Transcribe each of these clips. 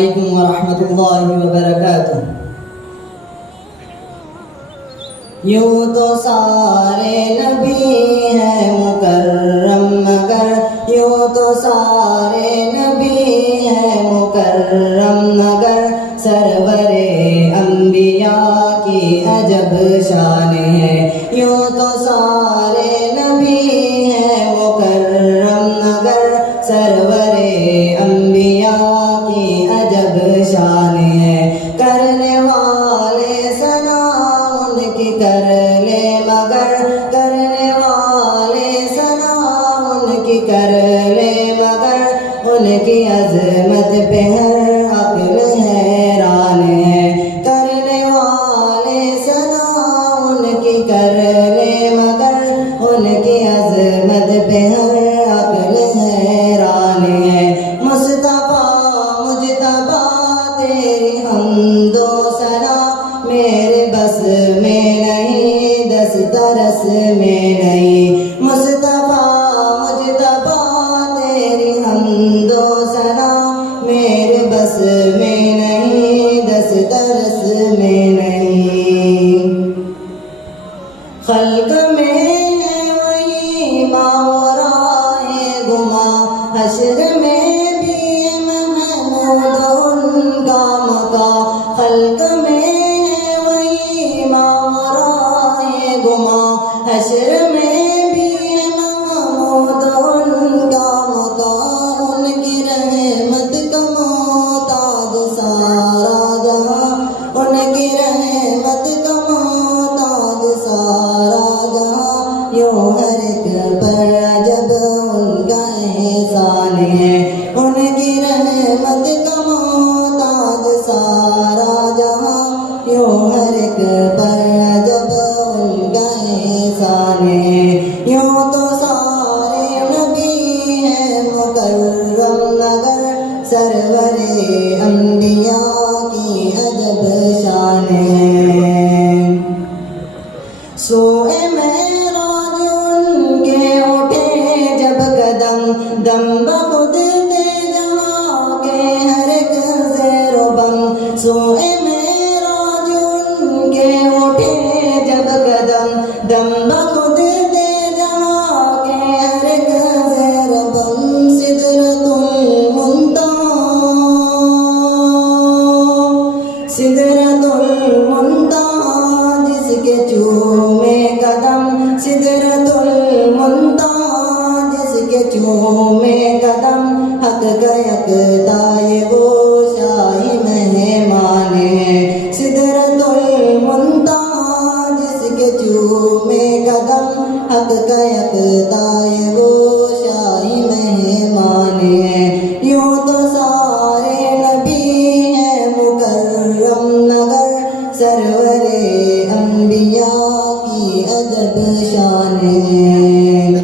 علیکم ورحمۃ اللہ وبرکاتہ۔ یوں تو سارے نبی ہیں مکرم مگر، یوں تو سارے نبی ہیں مکرم مگر، سرور انبیاء کی عجب شان ہے۔ یوں تو سارے نبی ہیں مکرم مگر، سرور انبیاء کی عجب شان ہے۔ کرنے والے ثنا ان کی کر لے مگر، کرنے والے ثنا ان کی کر لے مگر، ان کی عظمت پہ ہر عقل حیران ہے۔ کرنے والے ثنا ان کی کر لے مگر، ان کی عظمت پہ ہر عقل حیران ہے۔ مصطفیٰ مجتبیٰ تیری حمد و ثنا میرے بس میں نہیں، دسترس میں نہیں۔ مصطفیٰ مجتبیٰ تیری حمد و ثنا میرے بس میں نہیں، دسترس میں نہیں۔ خلق میں ہے وہی ماورائے گما، حشر میں بھی ہے محمود ان کا مقام۔ خلق میں ہے وہی ماورائے گما، حشر میں بھی ہے محمود ان کا مقام۔ ان کی رحمت کا محتاج سارا جہاں، ان کی رحمت کا محتاج سارا جہاں، یوں ہر ایک پر عجب ان کا احسان ہے۔ ان کی رحمت کا محتاج سارا جہاں، یوں ہر ایک پر عجب ان کا احسان ہے۔ یوں تو سارے نبی ہیں مکرم مگر، سرور انبیاء کی عجب شان ہے۔ سوئے معراج ان کے اٹھے جب قدم، دم بخود تھے جہاں کے ہر ایک زیر و بم۔ سوئے معراج ان کے اٹھے جب قدم، دم بخود تھے جہاں کے ہر ایک زیر و بم۔ سدرۃ المنتہا، سدرۃ المنتہا جس کے چومے قدم، سدرۃ المنتہا جس کے چومے قدم، حق کا یکتا یہ وہ شاہی مہمان ہے۔ سدرۃ المنتہا جس کے چومے قدم، حق کا یکتا یہ وہ شاہی مہمان ہے۔ یوں تو سارے نبی ہیں مکرم مگر، سرور انبیاء کی عجب شان ہے۔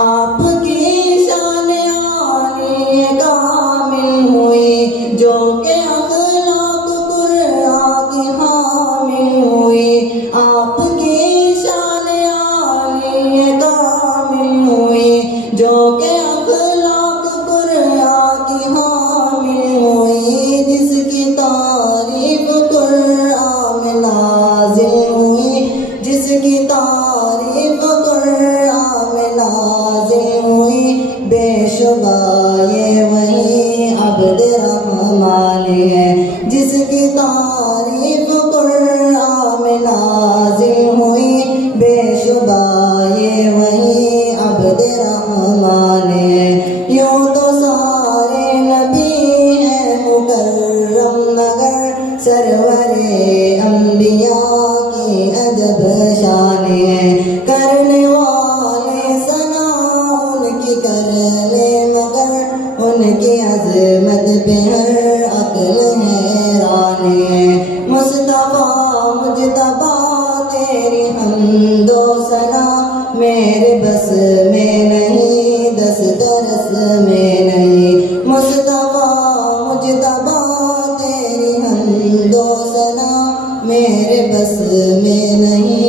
آپ کی شان عالی کامل ہوئی، جو کہ اخلاق قرآن کی حامل ہوئی۔ آپ کی شان عالی کامل ہوئی، جو کہ اخلاق قرآن کی حامل ہوئی۔ جس کی تعریف قرآن میں نازل ہوئی، جس کی تعریف قرآن میں نازل ہوئی، بے شبہ یہ وہی عبد رحمان ہے۔ جس کی تعریف قرآن میں نازل ہوئی، بے شبہ یہ وہی عبد رحمان ہے۔ یوں تو سارے نبی ہیں مکرم مگر، سرور انبیاء کی عجب شان ہے۔ کرنے والے ثنا ان کی کر لے مگر، ان کی عظمت پہ ہر عقل حیران ہے۔ مصطفیٰ مجتبیٰ تیری حمد و ثنا میرے بس میں نہیں، دسترس میں نہیں۔ مصطفیٰ مجتبیٰ تیری حمد و ثنا میرے بس میں نہیں،